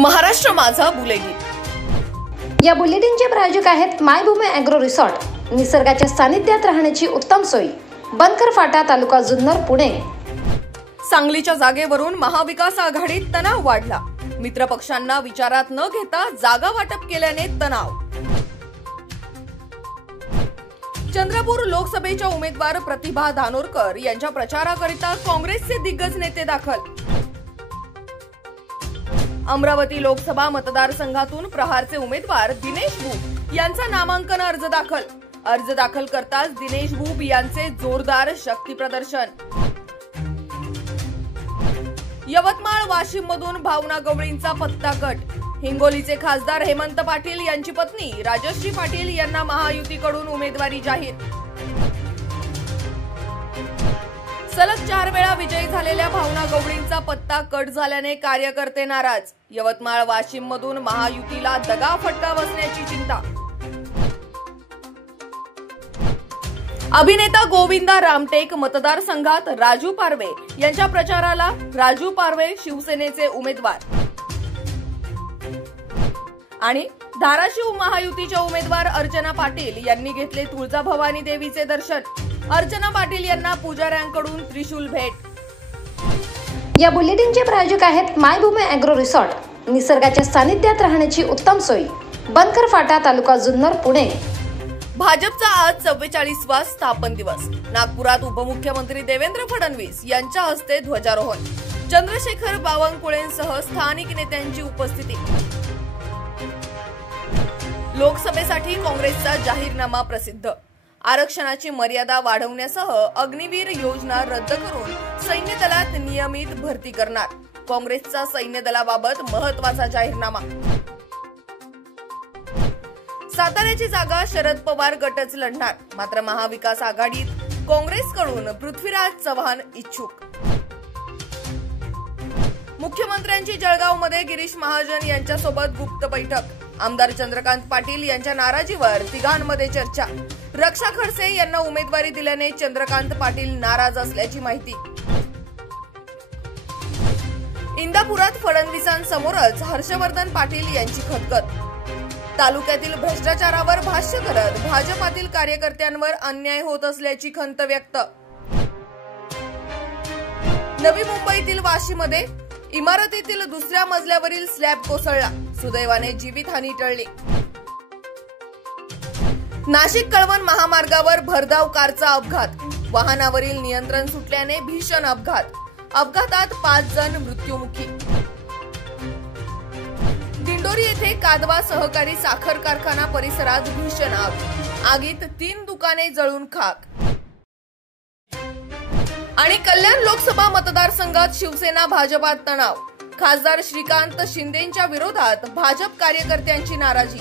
महाराष्ट्र माझा बुलेटिन। या बुलेटिनचे प्रायोजक आहेत मायभूमी ॲग्रो रिसॉर्ट। निसर्गाच्या सानिध्यात राहण्याची उत्तम सोय। बनकर फाटा, तालुका जुन्नर, पुणे। सांगलीच्या जागेवरून महाविकास आघाडीत तणाव वाढला। मित्रपक्षांना विचारात न घेता जागा वाटप केल्याने तणाव। चंद्रपूर लोकसभेच्या उमेदवार प्रतिभा धानोरकर यांच्या प्रचाराकरिता काँग्रेसचे दिग्गज नेते दाखल। अमरावती लोकसभा मतदारसंघातून प्रहारचे उमेदवार दिनेश बुब यांचा नामांकन अर्ज दाखल करताच दिनेश बुब यांचे जोरदार शक्ती प्रदर्शन। यवतमाळ वाशिम मधून भावना गवळींचा पत्ता कट। हिंगोलीचे खासदार हेमंत पाटील यांची पत्नी राजश्री पाटील यांना महायुतीकडून उमेदवारी जाहीर। सलग 4 वेळा विजयी झालेल्या भावना गवळींचा पत्ता कट झाल्याने कार्यकर्ते नाराज। यवतमाळ वाशिम मधून महायुतीला दगाफटका बसण्याची चिंता। अभिनेता गोविंदा रामटेक मतदारसंघात राजू पारवे यांच्या प्रचाराला। राजू पारवे शिवसेनेचे उमेदवार। आणि धाराशिव महायुतीच्या उमेदवार अर्चना पाटील यांनी घेतले तुळजाभवानी देवीचे दर्शन। अर्चना पाटील यांना पुजाऱ्यांकडून त्रिशूल भेट। या बुलेटिनचे प्रायोजक आहेत मायभूमी ॲग्रो रिसॉर्ट। निसर्गाच्या सानिध्यात राहण्याची उत्तम सोय। बनकर फाटा, तालुका जुन्नर, पुणे। भाजपचा आज 44वा स्थापन दिवस। नागपुरात उपमुख्यमंत्री देवेंद्र फडणवीस यांच्या हस्ते ध्वजारोहण। चंद्रशेखर बावनकुळेंसह स्थानिक नेत्यांची उपस्थिती। लोकसभेसाठी काँग्रेसचा जाहीरनामा प्रसिद्ध। आरक्षणाची मर्यादा वाढवण्यासह अग्निवीर योजना रद्द करून सैन्य दलात नियमित भरती करणार। काँग्रेसचा सैन्य दलाबाबत महत्त्वाचा जाहीरनामा। साताऱ्याची जागा शरद पवार गटच लढणार, मात्र महाविकास आघाडीत काँग्रेसकडून पृथ्वीराज चव्हाण इच्छुक। मुख्यमंत्र्यांची जळगावमध्ये गिरीश महाजन यांच्यासोबत गुप्त बैठक। आमदार चंद्रकांत पाटील यांच्या नाराजीवर तिघांमध्ये चर्चा। रक्षा खडसे यांना उमेदवारी दिल्याने चंद्रकांत पाटील नाराज असल्याची माहिती। इंदापुरात फडणवीसांसमोरच हर्षवर्धन पाटील यांची खदखद। तालुक्यातील भ्रष्टाचारावर भाष्य करत भाजपातील कार्यकर्त्यांवर अन्याय होत असल्याची खंत व्यक्त। नवी मुंबईतील वाशीमध्ये इमारतीतील दुसऱ्या मजल्यावरील स्लॅब कोसळला। सुदैवाने जीवितहानी टळली। नाशिक कळवण महामार्गावर भरधाव कारचा अपघात। वाहनावरील नियंत्रण सुटल्याने भीषण अपघात। अपघातात 5 जण मृत्युमुखी। दिंडोरी येथे कादवा सहकारी साखर कारखाना परिसरात भीषण आग। आगीत 3 दुकाने जळून खाक। आणि कल्याण लोकसभा मतदारसंघात शिवसेना भाजपात तणाव। खासदार श्रीकांत शिंदेंच्या विरोधात भाजप कार्यकर्त्यांची नाराजी।